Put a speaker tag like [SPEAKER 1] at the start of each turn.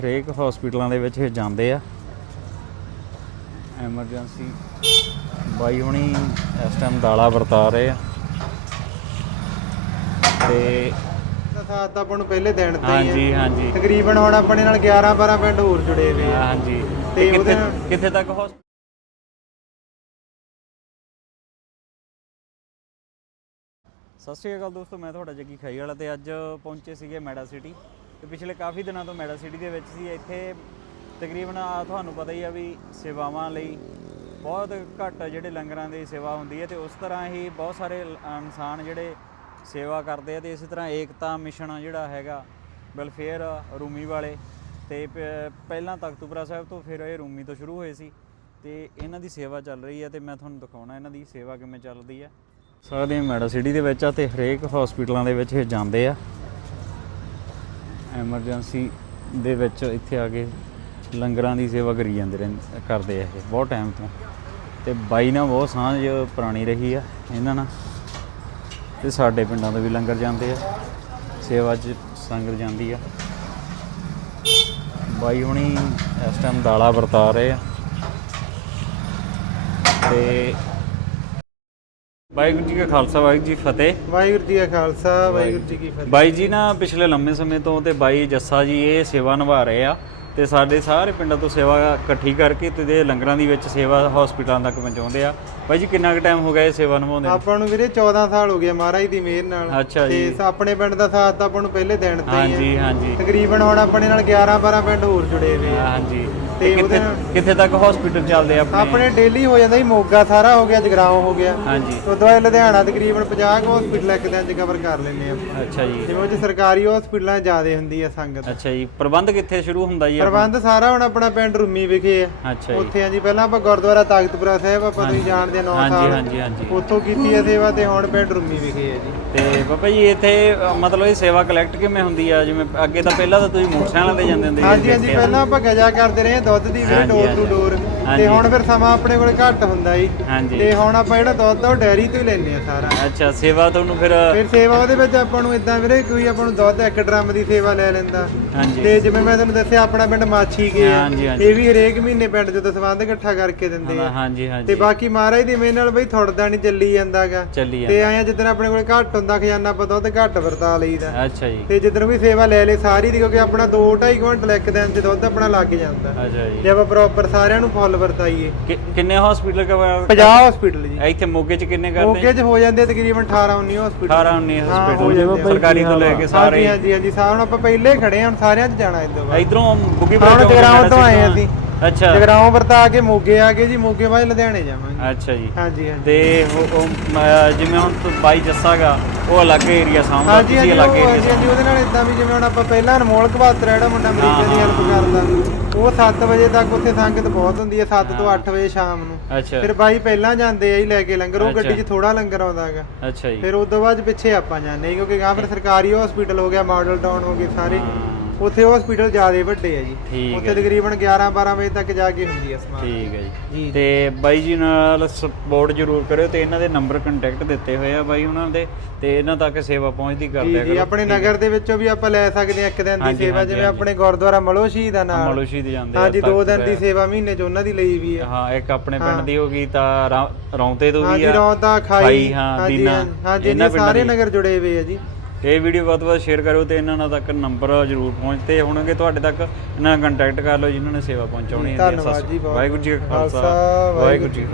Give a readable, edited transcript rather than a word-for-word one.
[SPEAKER 1] ਹਰੇਕ ਹਸਪੀਟਲਾਂ ਦੇ ਵਿੱਚ ਇਹ ਜਾਂਦੇ ਆ ਐਮਰਜੈਂਸੀ। ਬਾਈ ਹੁਣੀ ਇਸ ਟਾਈਮ ਦਾਲਾ ਵਰਤਾ ਰਹੇ ਆ ਤੇ
[SPEAKER 2] ਸਾਥ ਤਾਂ ਆਪਾਂ ਨੂੰ ਪਹਿਲੇ ਦਿਨ ਤੇ
[SPEAKER 1] ਹਾਂਜੀ ਹਾਂਜੀ
[SPEAKER 2] ਤਕਰੀਬਨ ਹੁਣ ਆਪਣੇ ਨਾਲ 11-12 ਪਿੰਡ ਹੋਰ ਜੁੜੇ ਹੋਏ ਆ।
[SPEAKER 1] ਹਾਂਜੀ
[SPEAKER 2] ਤੇ
[SPEAKER 1] ਕਿੱਥੇ ਤੱਕ ਸਤਿ ਸ਼੍ਰੀ ਅਕਾਲ ਦੋਸਤੋ, ਮੈਂ ਤੁਹਾਡਾ ਜੱਗੀ ਖਾਈ ਵਾਲਾ ਤੇ ਅੱਜ ਪਹੁੰਚੇ ਸੀਗੇ ਮੈਡਾ ਸਿਟੀ ਤੇ ਪਿਛਲੇ ਕਾਫੀ ਦਿਨਾਂ ਤੋਂ ਮੈਡਾ ਸਿਟੀ ਦੇ ਵਿੱਚ ਸੀ। ਇੱਥੇ ਤਕਰੀਬਨ ਤੁਹਾਨੂੰ ਪਤਾ ਹੀ ਆ ਵੀ ਸੇਵਾਵਾਂ ਲਈ ਬਹੁਤ ਘੱਟ ਜਿਹੜੇ ਲੰਗਰਾਂ ਦੀ ਸੇਵਾ ਹੁੰਦੀ ਹੈ ਤੇ ਉਸ ਤਰ੍ਹਾਂ ਹੀ ਬਹੁਤ ਸਾਰੇ ਇਨਸਾਨ ਜਿਹੜੇ ਸੇਵਾ ਕਰਦੇ ਆ ਤੇ ਇਸੇ ਤਰ੍ਹਾਂ ਏਕਤਾ ਮਿਸ਼ਨ ਜਿਹੜਾ ਹੈਗਾ ਵੈਲਫੇਅਰ ਰੂਮੀ ਵਾਲੇ ਤੇ ਪਹਿਲਾਂ ਤਖਤੂਪੁਰਾ ਸਾਹਿਬ ਤੋਂ ਫਿਰ ਇਹ ਰੂਮੀ ਤੋਂ ਸ਼ੁਰੂ ਹੋਏ ਸੀ ਤੇ ਇਹਨਾਂ ਦੀ ਸੇਵਾ ਚੱਲ ਰਹੀ ਹੈ ਤੇ ਮੈਂ ਤੁਹਾਨੂੰ ਦਿਖਾਉਣਾ ਇਹਨਾਂ ਦੀ ਸੇਵਾ ਕਿਵੇਂ ਚੱਲਦੀ ਹੈ। ਸਾਡੇ ਮੈਡਾ ਸਿਟੀ ਦੇ ਵਿੱਚ ਆ ਤੇ ਹਰੇਕ ਹਸਪੀਟਲਾਂ ਦੇ ਵਿੱਚ ਇਹ ਜਾਂਦੇ ਆ ਐਮਰਜੈਂਸੀ ਦੇ ਵਿੱਚ। ਇੱਥੇ ਆ ਕੇ ਲੰਗਰਾਂ ਦੀ ਸੇਵਾ ਕਰੀ ਕਰਦੇ ਆ ਇਹ ਬਹੁਤ ਟਾਈਮ ਤੋਂ ਤੇ ਬਾਈ ਨਾਲ ਬਹੁਤ ਸਾਂਝ ਪੁਰਾਣੀ ਰਹੀ ਆ ਇਹਨਾਂ ਨਾਲ ਤੇ ਸਾਡੇ ਪਿੰਡਾਂ ਤੋਂ ਵੀ ਲੰਗਰ ਜਾਂਦੇ ਆ, ਸੇਵਾ 'ਚ ਸੰਗਤ ਜਾਂਦੀ ਆ। ਬਾਈ ਹੁਣੀ ਇਸ ਟਾਈਮ ਦਾਲਾ ਵਰਤਾ ਰਹੇ ਆ ਤੇ ਵਾਹਿਗੁਰੂ ਜੀ ਕਾ ਖਾਲਸਾ ਵਾਹਿਗੁਰੂ ਜੀ ਫਤਿਹ।
[SPEAKER 2] ਵਾਹਿਗੁਰੂ ਜੀ ਕਾ ਖਾਲਸਾ ਵਾਹਿਗੁਰੂ ਜੀ ਕੀ ਫਤਿਹ।
[SPEAKER 1] ਬਾਈ ਜੀ ਨਾ ਪਿਛਲੇ ਲੰਮੇ ਸਮੇਂ ਤੋਂ ਤੇ ਬਾਈ ਜੱਸਾ ਜੀ ਇਹ ਸੇਵਾ ਨਿਭਾ ਰਹੇ ਆ ਤੇ ਸਾਡੇ ਸਾਰੇ ਪਿੰਡਾਂ ਤੋਂ ਸੇਵਾ ਇਕੱਠੀ ਕਰਕੇ ਤੇ ਲੰਗਰਾਂ ਦੀ ਵਿੱਚ ਸੇਵਾ ਹਸਪੀਟਲਾਂ ਤੱਕ ਪਹੁੰਚਾਉਂਦੇ ਆ। ਬਾਈ ਜੀ ਕਿੰਨਾ ਕੁ ਟਾਈਮ ਹੋ ਗਿਆ ਇਹ ਸੇਵਾ ਨਿਭਾਉਂਦੇ?
[SPEAKER 2] ਆਪਾਂ ਨੂੰ ਵੀਰੇ 14 ਸਾਲ ਹੋ ਗਏ ਮਹਾਰਾਜ ਦੀ ਮਿਹਰ ਨਾਲ।
[SPEAKER 1] ਅੱਛਾ ਜੀ।
[SPEAKER 2] ਤੇ ਆਪਣੇ ਪਿੰਡ ਦਾ ਸਾਥ ਤਾਂ ਆਪਾਂ ਨੂੰ ਪਹਿਲੇ ਦਿਨ ਤੇ
[SPEAKER 1] ਹਾਂਜੀ ਹਾਂਜੀ
[SPEAKER 2] ਤਕਰੀਬਨ ਹੁਣ ਆਪਣੇ ਨਾਲ 11-12 ਪਿੰਡ ਹੋਰ ਜੁੜੇ ਹੋਏ ਆ।
[SPEAKER 1] ਹਾਂਜੀ
[SPEAKER 2] ਤੇ
[SPEAKER 1] ਕਿੱਥੇ ਤੱਕ ਹਸਪੀਟਲ ਚੱਲਦੇ ਆ
[SPEAKER 2] ਆਪਣੇ ਡੇਲੀ ਹੋ ਜਾਂਦਾ ਜੀ। ਮੋਗਾ ਸਾਰਾ ਹੋ ਗਿਆ, ਜਗਰਾਉਂ ਹੋ ਗਿਆ,
[SPEAKER 1] ਹਾਂਜੀ।
[SPEAKER 2] ਉਸ ਤੋਂ ਬਾਅਦ ਲੁਧਿਆਣਾ ਤਕਰੀਬਨ 50 ਹਸਪੀਟਲ ਇੱਕ ਦਿਨ 'ਚ ਕਵਰ ਕਰ ਲੈਂਦੇ ਆ।
[SPEAKER 1] ਅੱਛਾ ਜੀ।
[SPEAKER 2] ਜਿਵੇਂ ਉਹ ਸਰਕਾਰੀ ਹਸਪੀਟਲਾਂ 'ਚ ਜ਼ਿਆਦਾ ਹੁੰਦੀ ਆ ਸੰਗਤ।
[SPEAKER 1] ਅੱਛਾ ਜੀ। ਪ੍ਰਬੰਧ ਕਿੱਥੇ ਸ਼ੁਰੂ ਹੁੰਦਾ ਜੀ?
[SPEAKER 2] ਪ੍ਰਬੰਧ ਸਾਰਾ ਹੁਣ ਆਪਣਾ ਪਿੰਡ ਰੂਮੀ ਵਿਖੇ ਆ।
[SPEAKER 1] ਅੱਛਾ ਜੀ।
[SPEAKER 2] ਉੱਥੇ ਆ ਜੀ ਪਹਿਲਾਂ ਆਪਾਂ ਗੁਰਦੁਆਰਾ ਤਖਤਪੁਰਾ ਸਾਹਿਬ ਆਪਾਂ ਤੁਸੀਂ ਜਾਣਦੇ ਆ 9 ਸਾਲ
[SPEAKER 1] ਹਾਂਜੀ ਹਾਂਜੀ
[SPEAKER 2] ਉੱਥੋਂ ਕੀਤੀ ਹੈ ਸੇਵਾ ਤੇ ਹੁਣ ਪਿੰਡ ਰੂਮੀ ਵਿਖੇ ਆ ਜੀ।
[SPEAKER 1] ਤੇ ਬਾਬਾ ਜੀ ਇੱਥੇ ਮਤਲਬ ਇਹ ਸੇਵਾ ਕਲੈਕਟ ਕਿਵੇਂ ਹੁੰਦੀ ਆ? ਜਿਵੇਂ ਅੱਗੇ ਤਾਂ ਪਹਿਲਾਂ ਤਾਂ ਤੁਸੀਂ ਮੋਟਰਸਾਈਕਲਾਂ ਤੇ ਜਾਂਦੇ ਹੁੰਦੇ ਸੀ।
[SPEAKER 2] ਹਾਂਜੀ ਹਾਂਜੀ। ਪਹਿਲਾਂ ਆਪਾਂ ਗਜਾ ਕਰਦੇ ਰਹੇ ਦੁੱਧ ਦੀ ਵੀ ਡੋਰ ਟੂ ਡੋਰ ਤੇ ਹੁਣ ਫਿਰ ਸਮਾਂ ਆਪਣੇ ਕੋਲ ਘੱਟ ਹੁੰਦਾ ਜੀ ਤੇ ਹੁਣ ਆਪਾਂ ਜਿਹੜਾ ਦੁੱਧ ਆ ਉਹ ਡੈਰੀ ਤੋਂ ਹੀ ਲੈਂਦੇ ਆ ਸਾਰਾ।
[SPEAKER 1] ਅੱਛਾ। ਸੇਵਾ ਤੁਹਾਨੂੰ ਫਿਰ
[SPEAKER 2] ਸੇਵਾ ਉਹਦੇ ਵਿੱਚ ਆਪਾਂ ਨੂੰ ਇਦਾਂ ਵੀਰੇ ਕੋਈ ਆਪਾਂ ਨੂੰ ਦੁੱਧ ਇੱਕ ਡਰਮ ਦੀ ਸੇਵਾ ਲੈ ਲੈਂਦਾ ਤੇ ਜਿਵੇਂ ਮੈਂ ਤੁਹਾਨੂੰ ਦੱਸਿਆ ਆਪਣਾ ਪਿੰਡ ਮਾਛੀ ਕੇ ਆ, ਇਹ ਵੀ ਹਰੇਕ ਮਹੀਨੇ ਪਿੰਡ ਜਦੋਂ ਸੰਬੰਧ ਇਕੱਠਾ ਕਰਕੇ ਦਿੰਦੇ ਆ।
[SPEAKER 1] ਹਾਂਜੀ ਹਾਂਜੀ।
[SPEAKER 2] ਤੇ ਬਾਕੀ ਮਹਾਰਾਜ ਦੀ ਮਿਹਰ ਨਾਲ ਬਈ ਥੁੜਦਾ ਨਹੀਂ ਚੱਲੀ ਜਾਂਦਾਗਾ ਤੇ ਆਇਆ ਜਿੱਦਣ ਆਪਣੇ ਕੋਲ ਘੱਟ ਹੁੰਦਾ ਖਜ਼ਾਨਾ ਆਪਾਂ ਦੁੱਧ ਘੱਟ ਵਰਤਾ ਲਈਦਾ।
[SPEAKER 1] ਅੱਛਾ ਜੀ।
[SPEAKER 2] ਤੇ ਜਿੱਦਣ ਵੀ ਸੇਵਾ ਲੈ ਲੈ ਸਾਰੀ ਦੀ ਕਿਉਂਕਿ ਆਪਣਾ 2-2.5 ਕੁਇੰਟਲ ਇੱਕ ਦਿਨ 'ਚ ਦੁੱਧ ਆਪਣਾ ਲੱਗ ਜਾਂਦਾ।
[SPEAKER 1] ਅੱਛਾ ਜੀ।
[SPEAKER 2] ਜੇ ਆਪਾਂ ਪ੍ਰੋਪਰ ਸਾਰਿਆਂ ਨੂੰ ਫੁੱਲ ਵਰਤਾਈਏ।
[SPEAKER 1] ਕਿੰਨੇ ਹਸਪੀਟਲ
[SPEAKER 2] 50 ਹਸਪੀਟਲ ਜੀ।
[SPEAKER 1] ਇੱਥੇ ਮੋਗੇ 'ਚ ਕਿੰਨੇ ਕਰਦੇ?
[SPEAKER 2] ਮੋਗੇ 'ਚ ਹੋ ਜਾਂਦੇ ਤਕਰੀਬਨ 18-19 ਹਸਪੀਟਲ।
[SPEAKER 1] 18-19 ਹਸਪੀਟਲ ਸਰਕਾਰੀ ਤੋਂ ਲੈ ਕੇ ਸਾਰੇ।
[SPEAKER 2] ਹਾਂਜੀ ਹਾਂਜੀ। ਸਾਰਿਆਂ ਨੂੰ ਆਪਾਂ ਪਹਿਲੇ ਖੜੇ ਹਾਂ, ਸਾਰਿਆਂ 'ਚ ਜਾਣਾ ਇਦੋਂ।
[SPEAKER 1] ਇਧਰੋਂ ਬੁੱਗੀਪੁਰ
[SPEAKER 2] ਜਗਰਾਉਂ ਤੋਂ ਆਏ ਅਸੀਂ।
[SPEAKER 1] ਅੱਛਾ।
[SPEAKER 2] ਜਗਰਾਉਂ ਵਰਤਾ ਕੇ ਮੋਗੇ ਆ ਗਏ ਜੀ, ਮੋਗੇ ਬਾਅਦ ਲੁਧਿਆਣੇ ਜਾਵਾਂਗੇ।
[SPEAKER 1] ਅੱਛਾ ਜੀ।
[SPEAKER 2] ਹਾਂਜੀ ਹਾਂਜੀ।
[SPEAKER 1] ਤੇ ਜਿਵੇਂ ਹੁਣ ਬਾਈ ਜੱਸਾਗਾ ਉਹ ਅਲੱਗ ਏਰੀਆ ਸਾਹਮਣੇ
[SPEAKER 2] ਹਾਂਜੀ ਹਾਂਜੀ।
[SPEAKER 1] ਅਲੱਗ ਏਰੀਆ
[SPEAKER 2] ਹਾਂਜੀ ਉਹਦੇ ਨਾਲ ਇਦਾਂ ਵੀ ਜਿਵੇਂ ਹੁਣ ਆਪਾਂ ਪਹਿਲਾਂ ਅਨਮੋਲ ਘਵਾਤਰ ਜਿਹੜਾ ਮੁੰਡਾ ਮਰੀਜ਼ਾਂ ਦੀ ਹੈਲਪ ਕਰਦਾ, ਉਹ 7 ਵਜੇ ਤੱਕ ਉੱਥੇ ਸੰਗਤ ਬਹੁਤ ਹੁੰਦੀ ਹੈ, 7 ਤੋਂ 8 ਵਜੇ ਸ਼ਾਮ ਨੂੰ।
[SPEAKER 1] ਅੱਛਾ।
[SPEAKER 2] ਫਿਰ ਬਾਈ ਪਹਿਲਾਂ ਜਾਂਦੇ ਆ ਹੀ ਲੈ ਕੇ ਲੰਗਰ, ਉਹ ਗੱਡੀ 'ਚ ਥੋੜਾ ਲੰਗਰ ਆਉਂਦਾ ਹੈਗਾ।
[SPEAKER 1] ਅੱਛਾ ਜੀ।
[SPEAKER 2] ਫਿਰ ਉਦੋਂ ਬਾਅਦ ਪਿੱਛੇ ਆਪਾਂ ਜਾਂਦੇ ਕਿਉਂਕਿ ਗਾਂ ਫਿਰ ਸਰਕਾਰੀ ਹਸਪੀਟਲ ਹੋ ਗਿਆ, ਮਾਡਲ ਟਾਊਨ ਹੋ ਗਏ ਸਾਰੇ, ਉੱਥੇ ਹਸਪੀਟਲ ਜ਼ਿਆਦਾ ਵੱਡੇ ਆ ਜੀ। ਉੱਥੇ ਤਕਰੀਬਨ 11-12 ਵਜੇ ਤੱਕ ਜਾ ਕੇ ਹੁੰਦੀ ਆ ਸਮਾਨ।
[SPEAKER 1] ਠੀਕ ਹੈ ਜੀ। ਤੇ ਬਾਈ ਜੀ ਨਾਲ ਸਪੋਰਟ ਜ਼ਰੂਰ ਕਰਿਓ ਤੇ ਇਹਨਾਂ ਦੇ ਨੰਬਰ ਕੰਟੈਕਟ ਦਿੱਤੇ ਹੋਏ ਆ ਬਾਈ ਉਹਨਾਂ ਦੇ ਤੇ ਇਹਨਾਂ ਤੱਕ ਸੇਵਾ ਪਹੁੰਚਦੀ ਕਰਦੇ ਆ।
[SPEAKER 2] ਜੀ ਆਪਣੇ ਨਗਰ ਦੇ ਵਿੱਚੋਂ ਵੀ ਆਪਾਂ ਲੈ ਸਕਦੇ ਆ ਇੱਕ ਦਿਨ ਦੀ ਸੇਵਾ, ਜਿਵੇਂ ਆਪਣੇ ਗੁਰਦੁਆਰਾ ਮਲੋਸ਼ੀ ਦਾ ਨਾਮ
[SPEAKER 1] ਮਲੋਸ਼ੀ ਦੇ ਜਾਂਦੇ ਆ।
[SPEAKER 2] ਹਾਂਜੀ 2 ਦਿਨ ਦੀ ਸੇਵਾ ਮਹੀਨੇ 'ਚ ਉਹਨਾਂ ਦੀ ਲਈ ਵੀ ਆ।
[SPEAKER 1] ਹਾਂ ਇੱਕ ਆਪਣੇ ਪਿੰਡ ਦੀ ਹੋ ਗਈ ਤਾਂ ਰੌਂਤੇ ਤੋਂ ਵੀ ਆ।
[SPEAKER 2] ਹਾਂਜੀ ਰੌਂਤਾ ਖਾਈ।
[SPEAKER 1] ਹਾਂਜੀ
[SPEAKER 2] ਹਾਂਜੀ ਸਾਰੇ ਨਗਰ ਜੁੜੇ ਹੋਏ ਆ ਜੀ।
[SPEAKER 1] ਇਹ ਵੀਡੀਓ ਵੱਧ ਤੋਂ ਵੱਧ ਸ਼ੇਅਰ ਕਰਿਓ ਤੇ ਇਹਨਾਂ ਤੱਕ ਨੰਬਰ ਜ਼ਰੂਰ ਪਹੁੰਚਦੇ ਹੋਣਗੇ ਤੁਹਾਡੇ ਤੱਕ, ਇਹਨਾਂ ਨਾਲ ਕੰਟੈਕਟ ਕਰ ਲਓ ਜਿਨ੍ਹਾਂ ਨੇ ਸੇਵਾ ਪਹੁੰਚਾਉਣੀ ਹੈ।
[SPEAKER 2] ਧੰਨਵਾਦ ਜੀ।
[SPEAKER 1] ਵਾਹਿਗੁਰੂ ਜੀ ਕਾ ਖਾਲਸਾ ਵਾਹਿਗੁਰੂ ਜੀ।